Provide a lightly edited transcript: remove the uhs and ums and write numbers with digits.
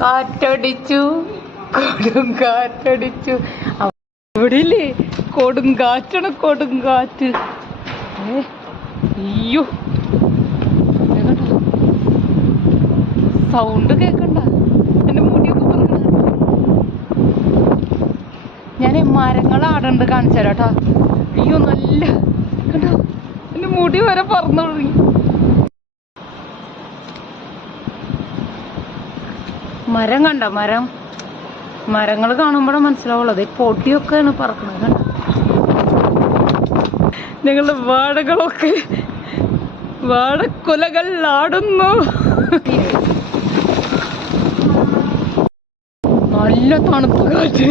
കാറ്റടിച്ചു, കൊടുങ്കാറ്റടിച്ചു. ഇവിടെ ഇല്ലേ കൊടുങ്കാറ്റാണ്, കൊടുങ്കാറ്റ്. അയ്യോ സൗണ്ട് കേക്കണ്ട, എന്റെ മുടിയൊക്കെ പറക്കണ. ഞാൻ മരങ്ങൾ ആടണ്ട് കാണിച്ചു തരാം കേട്ടോ. അയ്യോ നല്ല കണ്ടോ, എന്റെ മുടി വരെ പറന്നു തുടങ്ങി. മരം കണ്ട, മരങ്ങൾ കാണുമ്പോഴേ മനസ്സിലാവുള്ളത്. പൊടിയൊക്കെയാണ് പറക്കണത് കണ്ട. ഞങ്ങളുടെ വാഴകളൊക്കെ, വാഴക്കുലകൾ ആടുന്നു. നല്ല തണുപ്പ് കാറ്റ്.